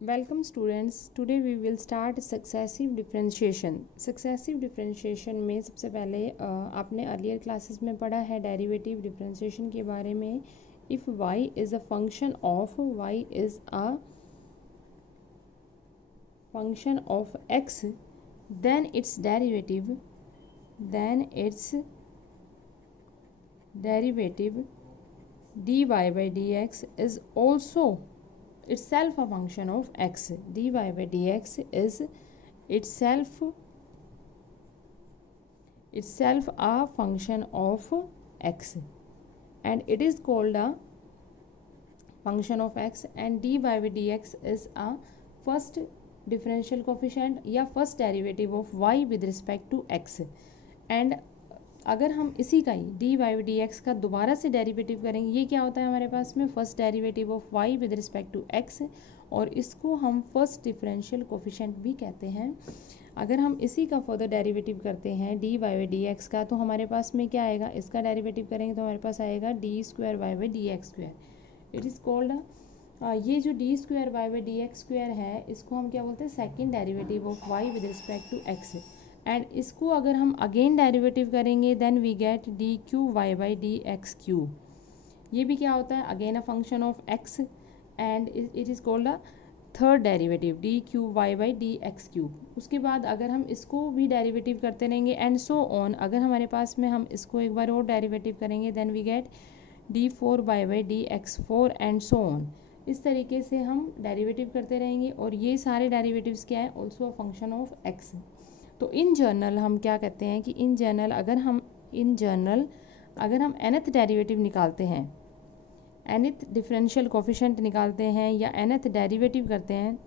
Welcome students, today we will start successive differentiation. Successive differentiation में सबसे पहले आपने अर्लियर क्लासेस में पढ़ा है डेरिवेटिव डिफरेंशिएशन के बारे में। If y is a function of x, then its derivative dy by dx is also itself a function of x. dy by dx is itself a function of x and it is called a function of x, and dy by dx is a first differential coefficient या first derivative of y with respect to x. and अगर हम इसी का ही D Y D x का दोबारा से derivative करेंगे, ये क्या होता है हमारे पास में first derivative of y with respect to x, और इसको हम फर्स्ट डिफरेंशियल कोफिशिएंट भी कहते हैं। अगर हम इसी का फर्दर डेरिवेटिव करते हैं d y by d x का, तो हमारे पास में क्या आएगा, इसका डेरिवेटिव करेंगे तो हमारे पास आएगा d square y by d x square. It is called ये जो d square y by d x square है, इसको हम क्या बोलते हैं, second derivative of y with respect to x. And इसको अगर हम अगेन डेरिवेटिव करेंगे then we get d cube y by d x cube. ये भी क्या होता है, again a function of x and it is called a third derivative d cube y by d x cube. उसके बाद अगर हम इसको भी डेरिवेटिव करते रहेंगे एंड सो ऑन, अगर हमारे पास में हम इसको एक बार और डेरिवेटिव करेंगे then we get d four y by d x four and so on. इस तरीके से हम डेरिवेटिव करते रहेंगे और ये सारे डेरिवेटिव्स क्या है, also a function of x. तो इन जनरल हम क्या कहते हैं कि इन जनरल अगर हम nth डेरिवेटिव निकालते हैं, nth डिफरेंशियल कोफिशिएंट निकालते हैं या nth डेरिवेटिव करते हैं,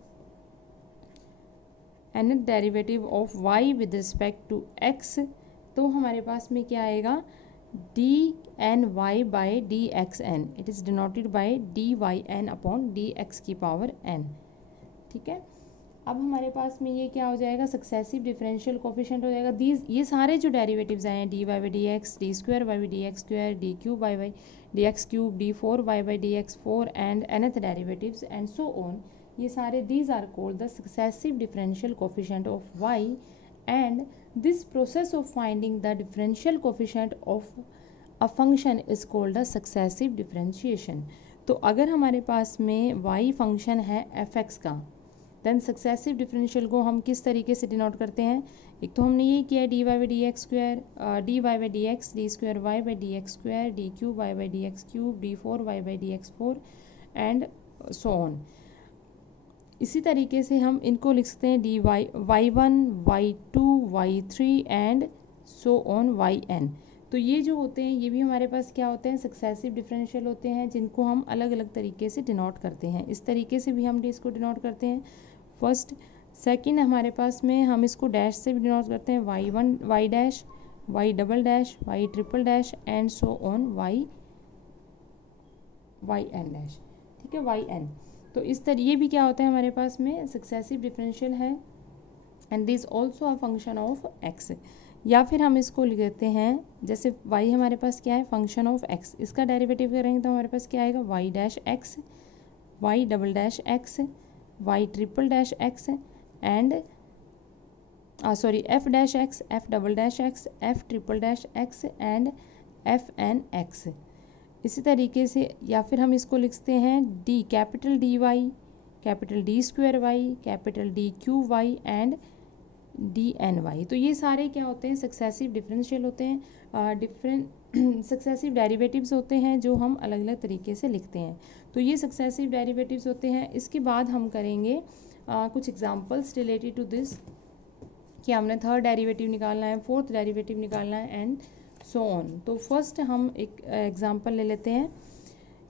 nth derivative of y with respect to x, तो हमारे पास में क्या आएगा, d n y by d x n. It is denoted by d y n upon d x की पावर n। ठीक है, अब हमारे पास में ये क्या हो जाएगा, सक्सेसिव डिफरेंशियल कोफिशिएंट हो जाएगा। ये सारे जो डेरिवेटिव्स आए हैं d y by d x, d square y by d x square, d cube y by d x cube, d four y by d x four and nth derivatives and so on, ये सारे these are called the successive differential coefficient of y, and this process of finding the differential coefficient of a function is called the successive differentiation. तो अगर हमारे पास में y function है F x का, then successive differential को हम किस तरीके से डिनोट करते हैं, एक तो हमने ये किया d y by d x square, d y by d x, d square y by d x square, d cube y by d x cube, d four y by d x four and so on. इसी तरीके से हम इनको लिख सकते हैं d y one, y two, y three and so on y n. तो ये जो होते हैं, ये भी हमारे पास क्या होते हैं, सक्सेसिव डिफरेंशियल होते हैं, जिनको हम अलग अलग तरीके से डिनोट करते हैं। इस तरीके से भी हम इसको डिनोट करते हैं, फर्स्ट सेकंड हमारे पास में हम इसको डैश से भी डिनोट करते हैं, y one y dash, y double dash, y triple dash and so on y n dash. ठीक है, वाई एन। तो इस तरह ये भी क्या होता है हमारे पास में सक्सेसिव डिफरेंशियल है, and this also a function of x. या फिर हम इसको लिख देते हैं, जैसे y हमारे पास क्या है, फंक्शन ऑफ x, इसका डेरिवेटिव करेंगे तो हमारे पास क्या आएगा, y dash x, y double dash x, y triple dash x and sorry f dash x, f double dash x, f triple dash x and f n x. इसी तरीके से या फिर हम इसको लिखते हैं d capital d y, capital d square y, capital d cube y and d n y. तो ये सारे क्या होते हैं, सक्सेसिव डिफरेंशियल होते हैं, डिफरेंट सक्सेसिव डेरिवेटिव्स होते हैं जो हम अलग अलग तरीके से लिखते हैं। तो ये सक्सेसिव डेरिवेटिव्स होते हैं। इसके बाद हम करेंगे कुछ एग्जांपल्स रिलेटेड टू दिस, कि हमने थर्ड डेरिवेटिव निकालना है, फोर्थ डेरिवेटिव निकालना है एंड सो ऑन। तो फर्स्ट हम एक एग्जांपल ले लेते हैं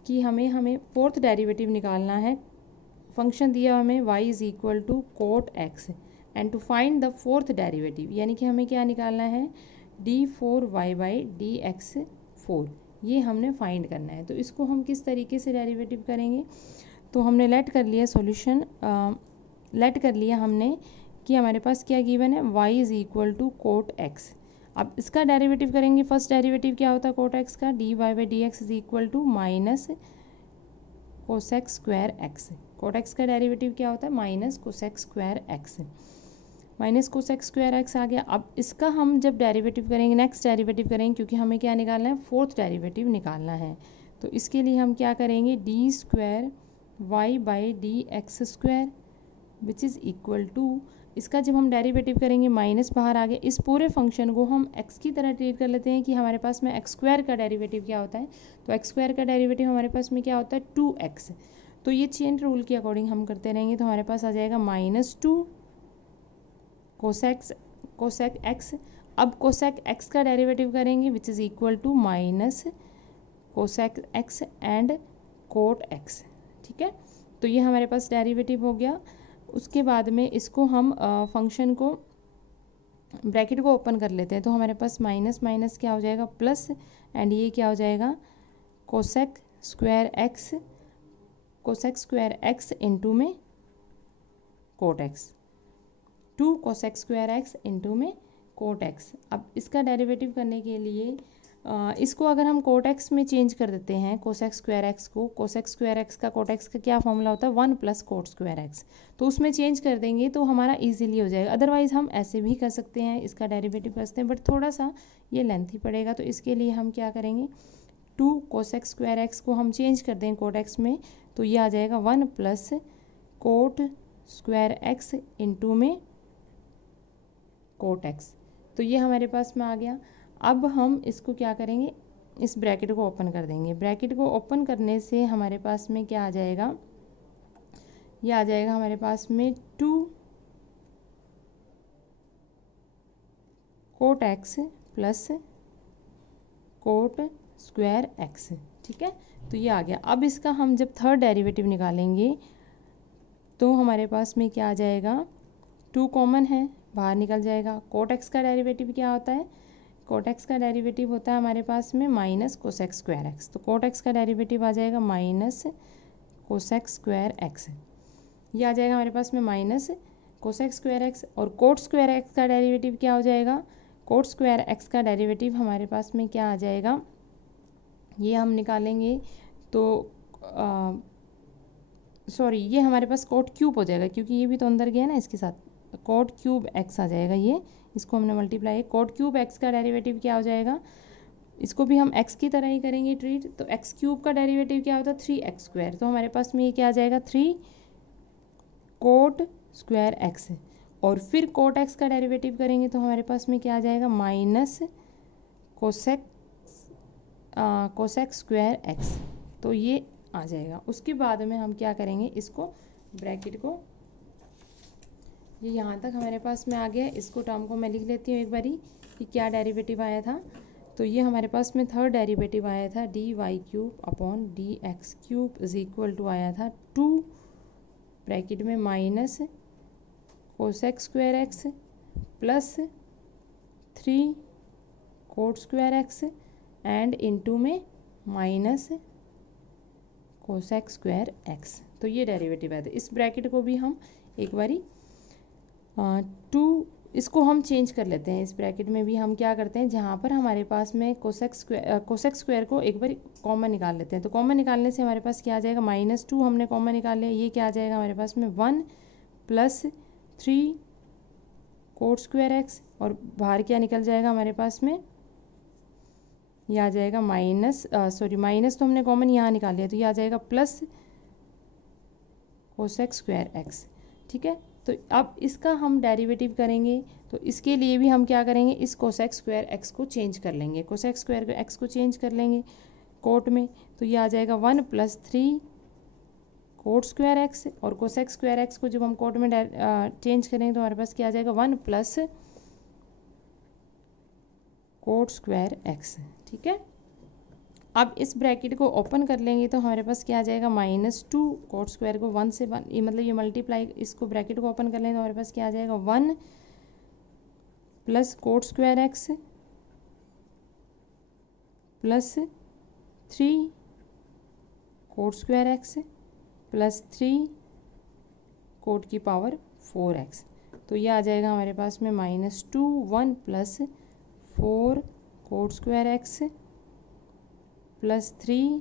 कि हमें फोर्थ डेरिवेटिव निकालना है। फंक्शन दिया हमें y is equal to cot x and to find the fourth derivative, यानी कि हमें क्या निकालना है, d four y by d x four, ये हमने फाइंड करना है। तो इसको हम किस तरीके से डेरिवेटिव करेंगे, तो हमने लेट कर लिया सॉल्यूशन, लेट कर लिया हमने कि हमारे पास क्या गिवन है, y is equal to cot x. अब इसका डेरिवेटिव करेंगे, फर्स्ट डेरिवेटिव क्या होता है कोट एक्स का, d y by d x is equal to minus cosec square x. Cot x का डेरिवेटिव क्या होता है? Minus cosec square x. Minus cosec square x आ गया। अब इसका हम जब डेरिवेटिव करेंगे, नेक्स्ट डेरिवेटिव करेंगे, क्योंकि हमें क्या निकालना है? फोर्थ डेरिवेटिव निकालना है। तो इसके लिए हम क्या करेंगे? D square y by d x square which is equal to, इसका जब हम डेरिवेटिव करेंगे माइनस बाहर आ गया, इस पूरे फंक्शन को हम एक्स की तरह ट्रीट कर लेते हैं कि हमारे पास में एक्स स्क्वायर का डेरिवेटिव क्या होता है? तो एक्स स्क्वायर का डेरिवेटिव हमारे पास में क्या होता है? 2x। तो ये चेन रूल के अकॉर्डिंग हम करते रहेंगे, तो हमारे पास आ जाएगा -2 कोसेक एक्स। अब कोसेक एक्स का डेरिवेटिव करेंगे which is equal to minus cosec x and cot x. ठीक है, तो ये हमारे पास डेरिवेटिव हो गया। उसके बाद में इसको हम फंक्शन को, ब्रैकेट को ओपन कर लेते हैं, तो हमारे पास माइनस माइनस क्या हो जाएगा? प्लस, एंड ये क्या हो जाएगा? कोसेक स्क्वायर एक्स इंटू में cot x, 2 cosec square x into में कोट एक्स। अब इसका डेरिवेटिव करने के लिए इसको अगर हम कोट एक्स में चेंज कर देते हैं, कोसेक स्क्वायर एक्स को, कोसेक स्क्वायर एक्स का कोट एक्स का क्या फॉर्मूला होता है? 1 प्लस कोट स्क्वायर एक्स। तो उसमें चेंज कर देंगे तो हमारा इजीली हो जाएगा। अदरवाइज हम ऐसे भी कर सकते हैं, इसका डेरिवेटिव कर सकते हैं, बट थोड़ा सा ये लेंथी पड़ेगा। तो इसके लिए हम क्या करेंगे? 2 कोसेक स्क्वायर एक्स को हम चेंज कर दें कोट एक्स में, तो ये आ जाएगा 1 plus cot square x into में कोट एक्स। तो ये हमारे पास में आ गया। अब हम इसको क्या करेंगे? इस ब्रैकेट को ओपन कर देंगे। ब्रैकेट को ओपन करने से हमारे पास में क्या आ जाएगा? ये आ जाएगा हमारे पास में 2 cot x plus cot square x. ठीक है, तो ये आ गया। अब इसका हम जब थर्ड डेरिवेटिव निकालेंगे तो हमारे पास में क्या आ जाएगा? 2 कॉमन है, बाहर निकल जाएगा। कोट एक्स का डेरिवेटिव क्या होता है? कोट एक्स का डेरिवेटिव होता है हमारे पास में माइनस कोसेक स्क्वायर एक्स। तो कोट एक्स का डेरिवेटिव आ जाएगा माइनस कोसेक स्क्वायर एक्स। ये आ जाएगा हमारे पास में माइनस कोसेक स्क्वायर एक्स। और कोट स्क्वायर एक्स का डेरिवेटिव क्या हो जाएगा? कोट स्क्वायर एक्स का डेरिवेटिव हमारे पास में क्या आ जाएगा? ये हम निकालेंगे तो सॉरी, ये हमारे पास कोट क्यूब हो जाएगा, क्योंकि ये भी तो अंदर गया ना इसके साथ। कोट क्यूब एक्स आ जाएगा, ये इसको हमने मल्टीप्लाई, कोट क्यूब एक्स का डेरिवेटिव क्या हो जाएगा? इसको भी हम एक्स की तरह ही करेंगे ट्रीट। तो एक्स क्यूब का डेरिवेटिव क्या होता है? 3x square. तो हमारे पास में ये क्या आ जाएगा? 3 कोट स्क्वायर एक्स। और फिर कोट एक्स का डेरिवेटिव करेंगे तो हमारे पास में क्या आ जाएगा? Minus cosec square x. तो ये आ जाएगा। उसके बाद में हम क्या करेंगे? इसको ब्रैकेट को, ये यहाँ तक हमारे पास में आ गया। इसको टर्म को मैं लिख लेती हूँ एक बारी कि क्या डेरिवेटिव आया था। तो ये हमारे पास में थर्ड डेरिवेटिव आया था dy cube upon dx cube is equal to आया था 2 ब्रैकेट में minus cosec square x plus 3 cot square x and into में माइनस कोसेक स्क्वायर एक्स। तो ये डेरिवेटिव आया था। इस ब्रैकेट को भी हम एक बारी 2, इसको हम चेंज कर लेते हैं। इस ब्रैकेट में भी हम क्या करते हैं, जहाँ पर हमारे पास में कोसेक स्क्वायर को एक बार कॉमन निकाल लेते हैं। तो कॉमन निकालने से हमारे पास क्या आ जाएगा? -2 हमने कॉमन निकाल लिया। ये क्या आ जाएगा हमारे पास में? 1 प्लस 3 कोट स्क्वायर एक्स। और बाहर क्या निकल जाएगा हमारे पास में? ये आ जाएगा माइनस तो हमने कॉमन यहाँ निकाल लिया, तो ये आ जाएगा प्लस कोसेक स्क्वायर एक्स। ठीक है, तो अब इसका हम डेरिवेटिव करेंगे। तो इसके लिए भी हम क्या करेंगे? इस कोसेक स्क्वायर एक्स को चेंज कर लेंगे। कोसेक स्क्वायर एक्स को चेंज कर लेंगे कोट में, तो ये आ जाएगा 1 प्लस 3 कोट स्क्वायर एक्स। और कोसेक स्क्वायर एक्स को जब हम कोट में चेंज करेंगे तो हमारे पास क्या आ जाएगा? 1 प्लस कोट स्क्वायर एक्स। ठीक है, अब इस ब्रैकेट को ओपन कर लेंगे तो हमारे पास क्या आ जाएगा? -2 कोट स्क्वायर को 1 से 1, ये मतलब ये मल्टीप्लाई, इसको ब्रैकेट को ओपन कर लेंगे तो हमारे पास क्या आ जाएगा? 1 plus cot square x plus 3 cot square x plus 3 cot की पावर 4x। तो ये आ जाएगा हमारे पास में -2 1 plus 4 cot square x plus 3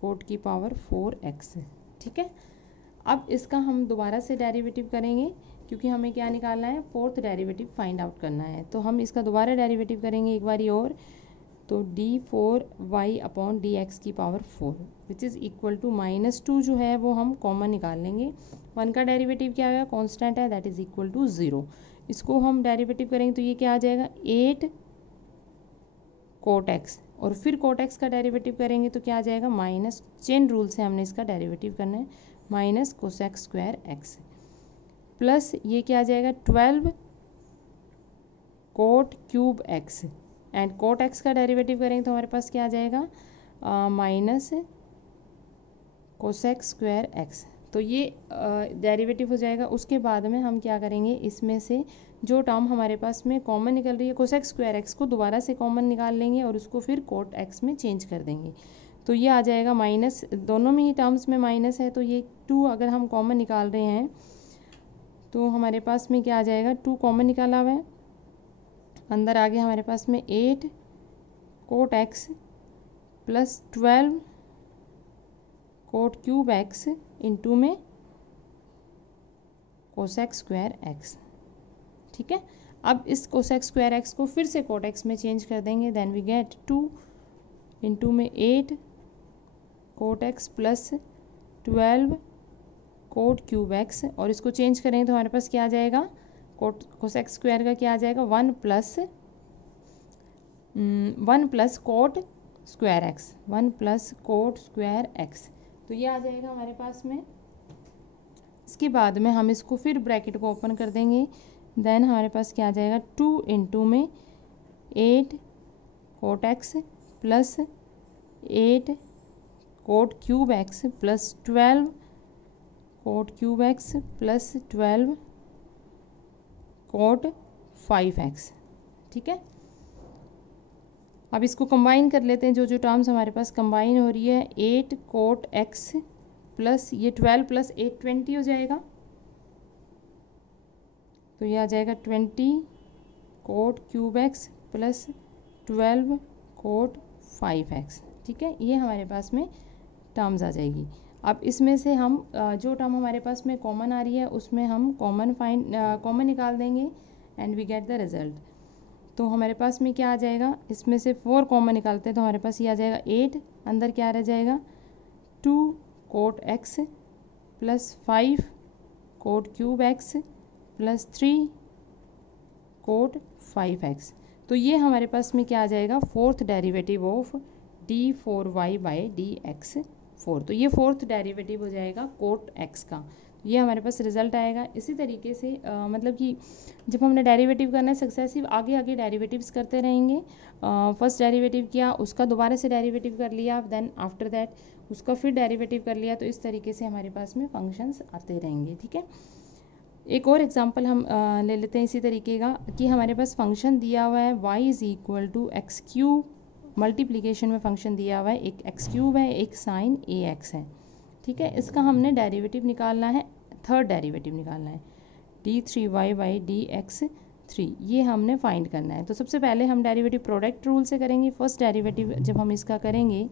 cot की पावर 4x। ठीक है। अब इसका हम दोबारा से डेरिवेटिव करेंगे क्योंकि हमें क्या निकालना है, फोर्थ डेरिवेटिव फाइंड आउट करना है। तो हम इसका दोबारा डेरिवेटिव करेंगे एक बारी और, तो d4y अपॉन dx की power 4 which is equal to -2 जो है वो हम कॉमन निकाल लेंगे। 1 का डेरिवेटिव क्या आएगा, कांस्टेंट है, दैट इज़ इक्वल टू 0। इसको हम डेरिवेटिव करेंगे तो ये क्या आ जाएगा, 8 cot x, और फिर cot x का डेरिवेटिव करेंगे तो क्या आ जाएगा, माइनस, चेन रूल से हमने इसका डेरिवेटिव करना है, minus cosec square x, plus ये क्या आ जाएगा 12 cot cube x, and cot x का डेरिवेटिव करेंगे तो हमारे पास क्या आ जाएगा, माइनस कोसेक स्क्वायर एक्स। तो ये डेरिवेटिव हो जाएगा। उसके बाद में हम क्या करेंगे, इसमें से जो टर्म हमारे पास में कॉमन निकल रही है कोसेक स्क्वायर एक्स को दोबारा से कॉमन निकाल लेंगे और उसको फिर कोट एक्स में चेंज कर देंगे। तो ये आ जाएगा माइनस, दोनों में ही टर्म्स में माइनस है, तो ये 2 अगर हम कॉमन निकाल रहे हैं तो हमारे पास में क्या आ जाएगा, 2 कॉमन निकाला हुआ है, अंदर आ गया हमारे पास में 8 cot x plus 12 cot cube x into में कोसेक स्क्वायर एक्स। ठीक है, अब इस कोसेक स्क्वायर एक्स को फिर से कोट एक्स में चेंज कर देंगे, देन वी गेट 2 इंटू में 8 cot x plus 12 cot cube x, और इसको चेंज करेंगे तो हमारे पास क्या आ जाएगा, कोसेक स्क्वायर का क्या आ जाएगा, 1 plus cot square x, 1 plus cot square x. तो ये आ जाएगा हमारे पास में। इसके बाद में हम इसको फिर ब्रैकेट को ओपन कर देंगे, देन हमारे पास क्या आ जाएगा, 2 इंटू में 8 cot x plus 8 cot cube x plus 12 cot cube x plus 12 cot 5x। ठीक है, अब इसको कंबाइन कर लेते हैं, जो टर्म्स हमारे पास कंबाइन हो रही है, 8 कोट एक्स प्लस ये 12 प्लस 8 20 हो जाएगा, तो ये आ जाएगा 20 cot cube x plus 12 cot 5x। ठीक है, ये हमारे पास में टर्म्स आ जाएगी। अब इसमें से हम जो टर्म हमारे पास में कॉमन आ रही है उसमें हम कॉमन निकाल देंगे and we get the result. तो हमारे पास में क्या आ जाएगा, इसमें से 4 कॉमन निकालते हैं तो हमारे पास ये आ जाएगा 8, अंदर क्या रह जाएगा 2 cot x plus 5 cot cube x plus 3 cot 5x। तो ये हमारे पास में क्या आ जाएगा, fourth derivative of d4y by dx4। तो ये फोर्थ डेरिवेटिव हो जाएगा कोट x का, ये हमारे पास रिजल्ट आएगा। इसी तरीके से मतलब कि जब हमने डेरिवेटिव करना है सक्सेसिव आगे आगे डेरिवेटिव्स करते रहेंगे। फर्स्ट डेरिवेटिव किया, उसका दोबारा से डेरिवेटिव कर लिया, देन आफ्टर दैट उसका फिर डेरिवेटिव कर लिया, तो इस तरीके से हमारे पास में फंक्शंस आते रहेंगे। ठीक है, एक और एग्जांपल हम ले लेते हैं इसी तरीके का, कि हमारे पास फंक्शन दिया हुआ है y is equal to x cube, multiplication में फंक्शन दिया हुआ है, एक एक्स क्यूब है, एक साइन ax है। ठीक है, इसका हमने डेरिवेटिव निकालना है, थर्ड डेरिवेटिव निकालना है, d3y बाई dx3, ये हमने फाइंड करना है। तो सबसे पहले हम डेरिवेटिव प्रोडक्ट रूल से करेंगे। फर्स्ट डेरिवेटिव जब हम इसका करेंगे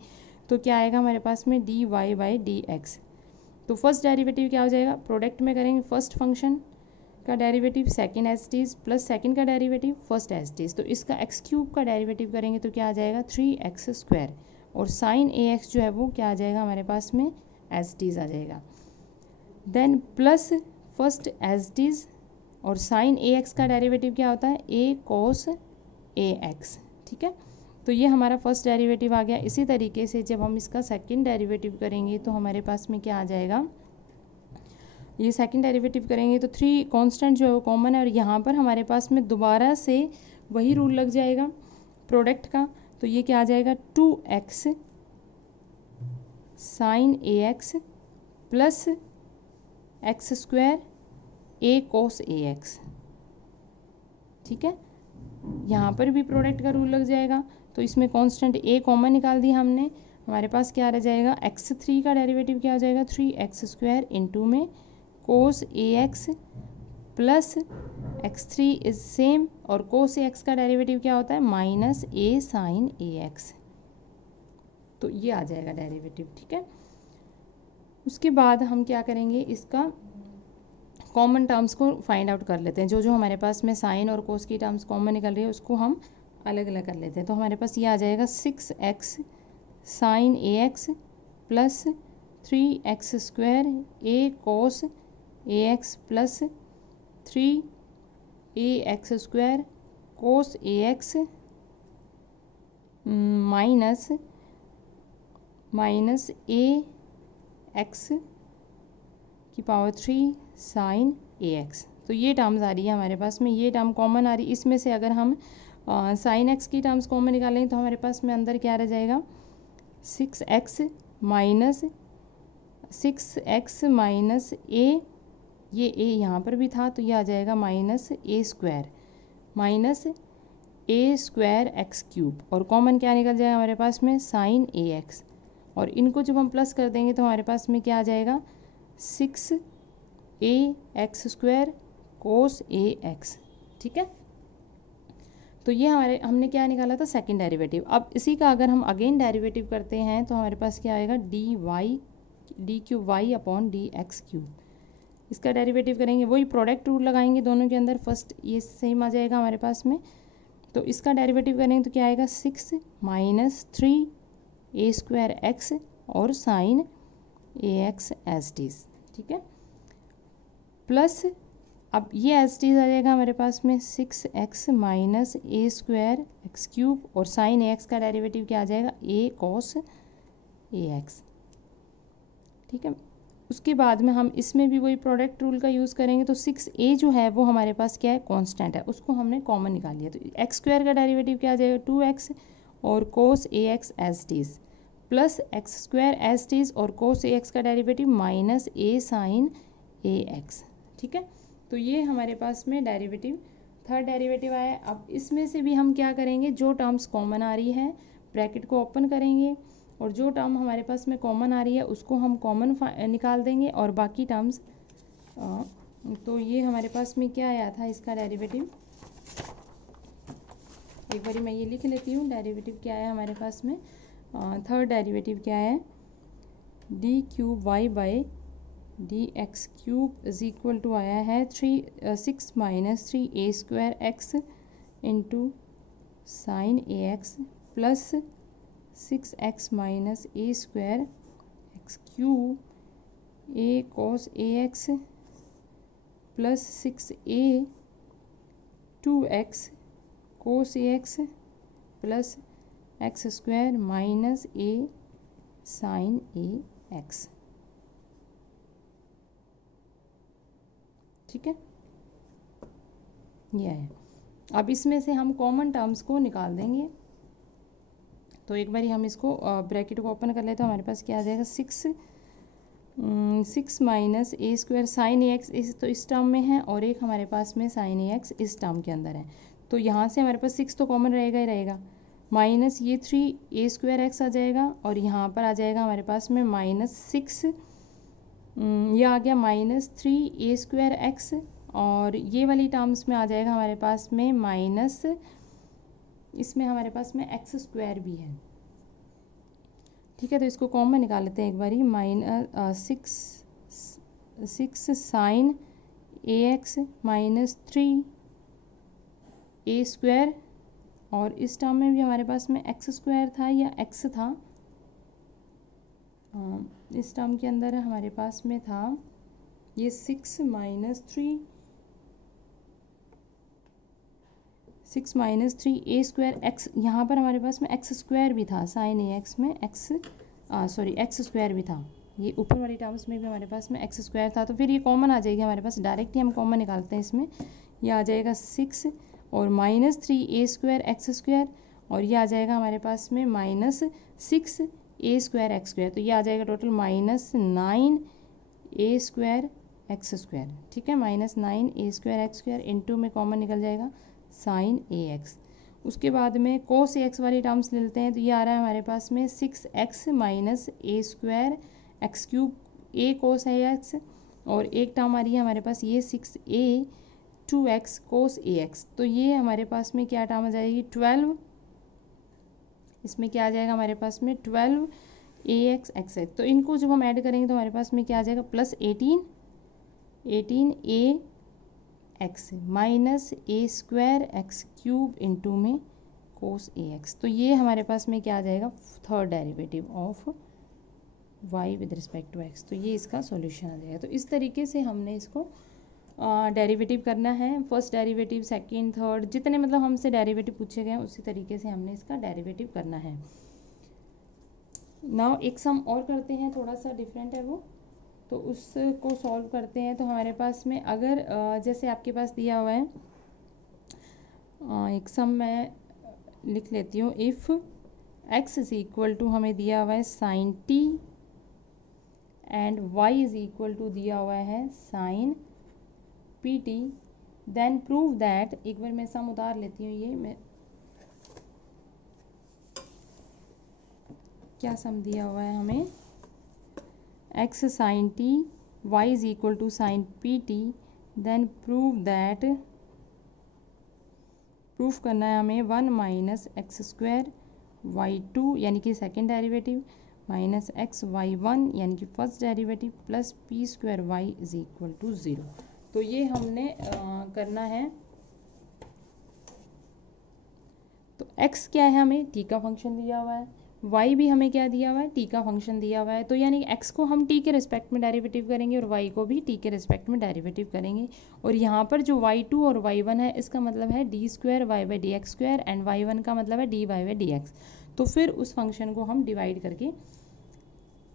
तो क्या आएगा हमारे पास में, dy बाई dx। तो फर्स्ट डेरिवेटिव क्या हो जाएगा, प्रोडक्ट में करेंगे फर्स्ट फंक्शन का derivative second as it is plus second का डेरिवेटिव फर्स्ट एज टीज, तो इसका एक्स क्यूब का डेरिवेटिव करेंगे तो क्या आ जाएगा 3x स्क्वायर, और साइन ax जो है वो क्या आ जाएगा हमारे पास में एज टीज आ जाएगा, then plus first as it is, और साइन ax का डेरिवेटिव क्या होता है a cos ax। ठीक है, तो ये हमारा फर्स्ट डेरिवेटिव आ गया। इसी तरीके से जब हम इसका सेकंड डेरिवेटिव करेंगे तो हमारे पास में क्या आ जाएगा, ये सेकंड डेरिवेटिव करेंगे तो 3 कांस्टेंट जो है वो कॉमन है, और यहाँ पर हमारे पास में दोबारा से वही रूल लग जाएगा प्रोडक्ट का, तो ये क्या आ जाएगा 2x sine ax plus x square a cos ax। ठीक है, यहाँ पर भी प्रोडक्ट का रूल लग जाएगा, तो इसमें कांस्टेंट a कॉमन निकाल दिया हमने, हमारे पास क्या रह जाएगा, x3 का डेरिवेटिव क्या हो जाएगा 3x स्क्वायर इंटू में cos ax plus x3 is same, और cos ax का डेरिवेटिव क्या होता है माइनस a साइन ax। तो ये आ जाएगा डेरिवेटिव। ठीक है, उसके बाद हम क्या करेंगे, इसका कॉमन टर्म्स को फाइंड आउट कर लेते हैं। जो जो हमारे पास में साइन और कोस की टर्म्स कॉमन निकल रही है उसको हम अलग अलग कर लेते हैं। तो हमारे पास ये आ जाएगा 6x sine a x plus 3x square a cos a x plus 3ax square cos a x minus a x की पावर 3 साइन ए एक्स। तो ये टर्म्स आ रही है हमारे पास में, ये टर्म कॉमन आ रही है। इसमें से अगर हम साइन एक्स की टर्म्स कॉमन निकालेंगे तो हमारे पास में अंदर क्या रह जाएगा, 6x माइनस ए, ये ए यहाँ पर भी था तो ये आ जाएगा minus a square x cube, और कॉमन क्या निकल जाएगा हमारे पास में, साइन ए एक्स। और इनको जब हम प्लस कर देंगे तो हमारे पास में क्या आ जाएगा, 6ax square cos a x. ठीक है, तो ये हमने क्या निकाला था, सेकंड डेरिवेटिव। अब इसी का अगर हम अगेन डेरिवेटिव करते हैं तो हमारे पास क्या आएगा, d cube y upon d x cube. इसका डेरिवेटिव करेंगे, वही प्रोडक्ट रूल लगाएंगे दोनों के अंदर, फर्स्ट ये सेम आ जाएगा हमारे पास में। तो इसका डेरिवेटिव करेंगे तो क्या आएगा, 6 माइनस 3a स्क्वायर एक्स और sine a x as it is. ठीक है, प्लस अब ये एज इट इज आ जाएगा हमारे पास में 6x minus a square x cube, और साइन ए एक्स का डेरिवेटिव क्या आ जाएगा, a कॉस ए एक्स। ठीक है, उसके बाद में हम इसमें भी वही प्रोडक्ट रूल का यूज़ करेंगे। तो 6a जो है वो हमारे पास क्या है, कांस्टेंट है, उसको हमने कॉमन निकाल लिया। तो एक्स स्क्वायर का डेरिवेटिव क्या आ जाएगा, 2x और cos a x as it is, plus x square as it is और कोस ए एक्स का derivative minus a sine a x. ठीक है, तो ये हमारे पास में डेरिवेटिव, थर्ड डेरिवेटिव आया। अब इसमें से भी हम क्या करेंगे, जो टर्म्स कॉमन आ रही है ब्रैकेट को ओपन करेंगे, और जो टर्म हमारे पास में कॉमन आ रही है उसको हम कॉमन निकाल देंगे, और बाकी टर्म्स तो ये हमारे पास में क्या आया था, इसका डेरिवेटिव एक बारी मैं ये लिख लेती हूँ। डेरिवेटिव क्या है हमारे पास में, थर्ड डेरिवेटिव क्या है, d cube y by d x cube is equal to आया है 6 minus 3a square x into sine a x plus 6x minus a square x cube a cos a x plus 6a 2x cos a x plus x square minus a sine a x. ठीक है, यह है। अब इसमें से हम common terms को निकाल देंगे। तो एक बारी हम इसको ब्रैकेट को ओपन कर लेते हैं, हमारे पास क्या आ जाएगा, 6 minus a square sine a x तो इस टर्म में है, और एक हमारे पास में साइन ए एक्स इस टर्म के अंदर है। तो यहाँ से हमारे पास 6 तो कॉमन रहेगा ही रहेगा, माइनस ये 3a स्क्वायर एक्स आ जाएगा, और यहाँ पर आ जाएगा हमारे पास में माइनस 6, ये आ गया माइनस 3a स्क्वायर एक्स, और ये वाली टर्म्स में आ जाएगा हमारे पास में माइनस, इसमें हमारे पास में एक्स स्क्वायर भी है। ठीक है, तो इसको कॉमन निकाल लेते हैं एक बारी, minus 6 sign a x minus 3a square, और इस टर्म में भी हमारे पास में एक्स स्क्वायर था या एक्स था, इस टर्म के अंदर हमारे पास में था ये 6 माइनस 3a स्क्वायर एक्स, यहाँ पर हमारे पास में एक्स स्क्वायर भी था, साइन ए एक्स में एक्स स्क्वायर भी था, ये ऊपर वाली टर्म्स में भी हमारे पास में एक्स स्क्वायर था। तो फिर ये कॉमन आ जाएगी हमारे पास, डायरेक्ट ही हम कॉमन निकालते हैं इसमें, ये आ जाएगा 6 और minus 3a square x square, और ये आ जाएगा हमारे पास में minus 6a square x square, तो ये आ जाएगा total minus 9a square x square. ठीक है, minus 9a square x square into में कॉमन निकल जाएगा साइन ए एक्स। उसके बाद में कोस ए एक्स वाली टर्म्स ले लेते हैं, तो ये आ रहा है हमारे पास में 6x minus a square x cube A cos a x, और एक टर्म आ रही है हमारे पास ये 6a 2x cos a x. तो ये हमारे पास में क्या टर्म आ जाएगी, 12, इसमें क्या आ जाएगा हमारे पास में 12 ए एक्स एक्स एक्स, तो इनको जब हम ऐड करेंगे तो हमारे पास में क्या आ जाएगा, plus 18 A x minus a square x cube into में कोस ए एक्स। तो ये हमारे पास में क्या आ जाएगा, third derivative of y with respect to x। तो ये इसका सॉल्यूशन आ जाएगा। तो इस तरीके से हमने इसको डेरिवेटिव करना है, फर्स्ट डेरिवेटिव, सेकंड, थर्ड, जितने मतलब हमसे डेरिवेटिव पूछे गए हैं उसी तरीके से हमने इसका डेरिवेटिव करना है। नाउ एक सम और करते हैं, थोड़ा सा डिफरेंट है वो, तो उसको सॉल्व करते हैं। तो हमारे पास में अगर जैसे आपके पास दिया हुआ है, एक सम मैं लिख लेती हूँ, if x is equal to हमें दिया हुआ है sine t and y is equal to दिया हुआ है sine pt, then prove that, एक बार मैं सम उतार लेती हूँ, ये मैं क्या सम दिया हुआ है हमें, x sine t y is equal to sine pt, then prove that, proof करना है हमें 1 minus x square y two यानी कि second derivative minus x y one यानी कि first derivative plus p square y is equal to 0। तो ये हमने करना है। तो x क्या है, हमें t का फंक्शन दिया हुआ है, y भी हमें क्या दिया हुआ है, t का फंक्शन दिया हुआ है। तो यानी x को हम t के रिस्पेक्ट में डेरिवेटिव करेंगे और y को भी t के रिस्पेक्ट में डेरिवेटिव करेंगे। और यहाँ पर जो y2 और y1 है, इसका मतलब है d square y by d x square and y1 का मतलब है d y by d x. तो फिर उस फंक्शन को हम डिवाइड करके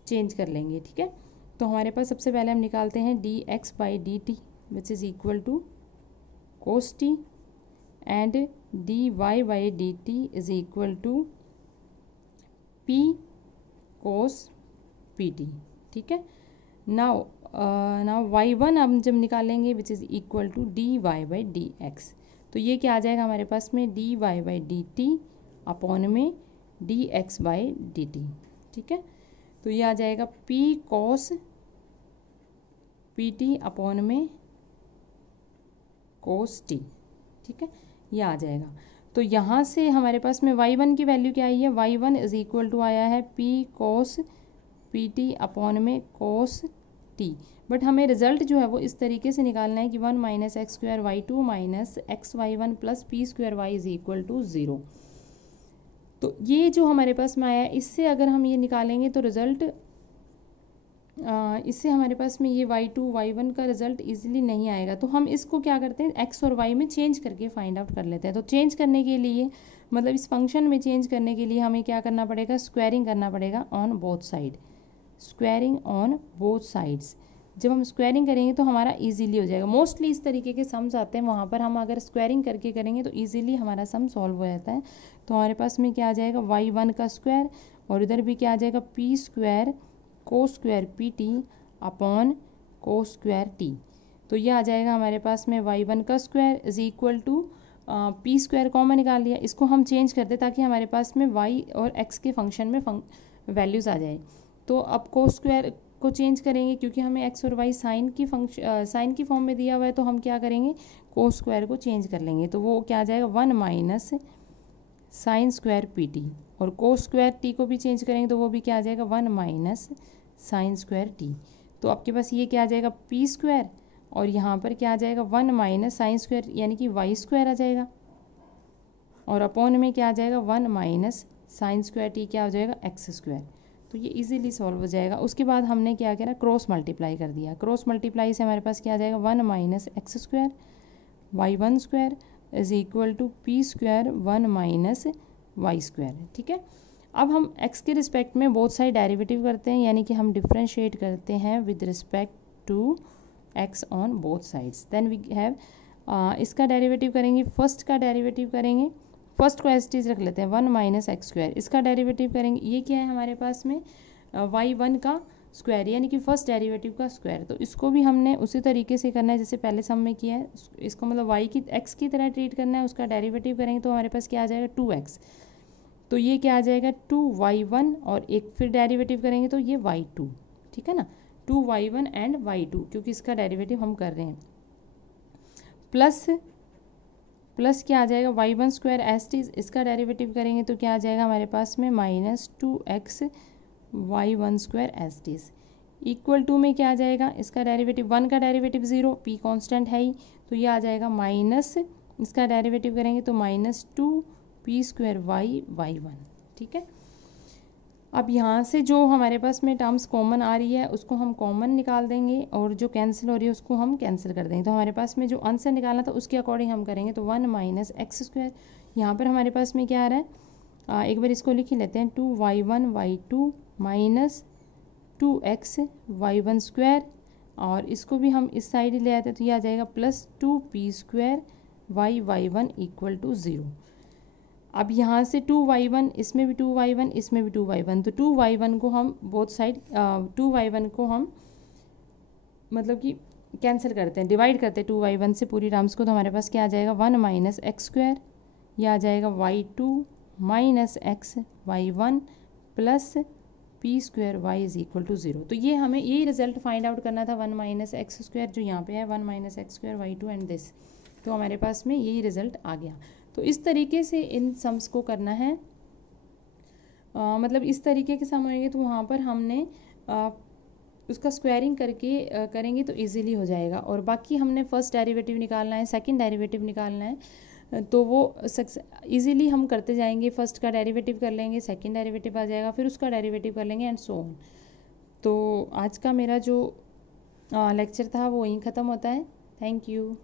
चेंज कर लेंगे, ठीक है। तो हमारे पास सबसे पहले हम निकालते हैं d x by d t which is equal to cos t and d y by d t is equal to p cos p t, ठीक है। नाउ वाई वन हम जब निकालेंगे which is equal to d y by d x, तो ये क्या आ जाएगा हमारे पास में, d y by d t upon में d x by d t, ठीक है। तो ये आ जाएगा P cos P t upon में कोस टी, ठीक है, ये आ जाएगा। तो यहाँ से हमारे पास में y1 की वैल्यू क्या आई है, y1 इज इक्वल टू आया है p cos pt अपॉन में cos t। बट हमें रिजल्ट जो है वो इस तरीके से निकालना है कि 1 minus x square y two minus x y one plus p square y is equal to 0। तो ये जो हमारे पास में आया, इससे अगर हम ये निकालेंगे तो रिजल्ट, इससे हमारे पास में ये y2 y1 का रिजल्ट इजीली नहीं आएगा। तो हम इसको क्या करते हैं, x और y में चेंज करके फाइंड आउट कर लेते हैं। तो चेंज करने के लिए, मतलब इस फंक्शन में चेंज करने के लिए हमें क्या करना पड़ेगा, स्क्वायरिंग करना पड़ेगा on both side, squaring on both sides. जब हम स्क्वायरिंग करेंगे तो हमारा इजीली हो जाएगा। मोस्टली इस तरीके के सम्स आते हैं, वहाँ पर हम अगर स्क्वायरिंग करके करेंगे तो इजीली हमारा सम सॉल्व हो जाता है। तो हमारे पास में क्या आ जाएगा, y1 का स्क्वायर और इधर भी क्या आ जाएगा, p square cos square p t upon cos square t. तो ये आ जाएगा हमारे पास में y1 का square is equal to p square common निकाल लिया, इसको हम चेंज कर दें ताकि हमारे पास में y और x के फंक्शन में वैल्यूज़ आ जाए। तो अब कोस स्क्वायर को चेंज करेंगे, क्योंकि हमें x और y साइन की फॉर्म में दिया हुआ है, तो हम क्या करेंगे, कोस स्क्वायर को चेंज कर लेंगे। तो वो क्या आ जाएगा, 1 minus sine square p T, और कोस स्क्वायर टी को भी चेंज करेंगे तो वो भी क्या आ जाएगा, 1 माइनस साइन स्क्वायर टी। तो आपके पास ये क्या आ जाएगा, पी स्क्वायर, और यहाँ पर क्या आ जाएगा 1 माइनस साइन स्क्वायर यानी कि वाई स्क्वायर आ जाएगा, और अपॉन में क्या आ जाएगा 1 माइनस साइन स्क्वायर टी क्या हो जाएगा, एक्स स्क्वायर। तो ये इजीली सॉल्व हो जाएगा। उसके बाद हमने क्या किया, क्रॉस मल्टीप्लाई कर दिया। क्रॉस मल्टीप्लाई से हमारे पास क्या आ जाएगा, 1 minus x square y one square is equal to p square 1 minus y square, ठीक है। अब हम x के रिस्पेक्ट में बोथ साइड डेरिवेटिव करते हैं, यानी कि हम डिफ्रेंशिएट करते हैं with respect to x on both sides. Then we have, इसका डेरिवेटिव करेंगे, फर्स्ट का डेरिवेटिव करेंगे, फर्स्ट को एज टीज रख लेते हैं 1 माइनस एक्स स्क्वायर, इसका डेरिवेटिव करेंगे, ये क्या है हमारे पास में y1 का स्क्वायर यानी कि फर्स्ट डेरिवेटिव का स्क्वायर। तो इसको भी हमने उसी तरीके से करना है जैसे पहले सम में किया है, इसको मतलब x की तरह ट्रीट करना है, उसका डेरिवेटिव करेंगे तो हमारे पास क्या आ जाएगा 2x। तो ये क्या आ जाएगा 2y1, और एक फिर डेरिवेटिव करेंगे तो ये y2, ठीक है ना, 2y1 एंड y2, क्योंकि इसका डेरिवेटिव हम कर रहे हैं। प्लस क्या आ जाएगा y1 स्क्वायर एस टी, इसका डेरिवेटिव करेंगे तो क्या आ जाएगा हमारे पास में -2x y1 square s t equal to में क्या आ जाएगा, इसका डेरिवेटिव 1 का डेरिवेटिव 0, p कांस्टेंट है ही, तो ये आ जाएगा माइनस, इसका डेरिवेटिव करेंगे तो -2p स्क्वायर y1। ठीक है, अब यहाँ से जो हमारे पास में टर्म्स कॉमन आ रही है उसको हम कॉमन निकाल देंगे और जो कैंसिल हो रही है उसको हम कैंसिल कर देंगे। तो हमारे पास में जो आंसर निकालना था उसके अकॉर्डिंग हम करेंगे, तो 1 माइनस एक्स स्क्वायर, यहाँ पर हमारे पास में क्या आ रहा है, एक बार इसको लिख ही लेते हैं, 2y1 y2 minus 2x y1 square, और इसको भी हम इस साइड ले आते हैं तो ये आ जाएगा +2p square y1 equal to 0। अब यहाँ से 2y1, इसमें भी 2y1, इसमें भी 2y1, तो 2y1 को हम बोथ साइड 2y1 को हम मतलब कि कैंसिल करते हैं, डिवाइड करते हैं 2y1 से पूरी टर्म्स को, तो हमारे पास क्या आ जाएगा 1 माइनस एक्स स्क्वायर, यह आ जाएगा y2 minus x y1 plus p square y is equal to 0। तो ये हमें यही रिजल्ट फाइंड आउट करना था, 1 माइनस एक्स स्क्वायर जो यहाँ पे है, 1 minus x square y2 and this, तो हमारे पास में यही रिजल्ट आ गया। तो इस तरीके से इन सम्स को करना है, मतलब इस तरीके के सम होंगे तो वहाँ पर हमने उसका स्क्वायरिंग करके करेंगे तो इजीली हो जाएगा। और बाकी हमने फर्स्ट डेरिवेटिव निकालना है, सेकंड डेरिवेटिव निकालना है, तो वो इजीली हम करते जाएंगे, फर्स्ट का डेरिवेटिव कर लेंगे, सेकंड डेरिवेटिव आ जाएगा, फिर उसका डेरिवेटिव कर लेंगे एंड सो ऑन। तो आज का मेरा जो लेक्चर था वो यहीं ख़त्म होता है। Thank you.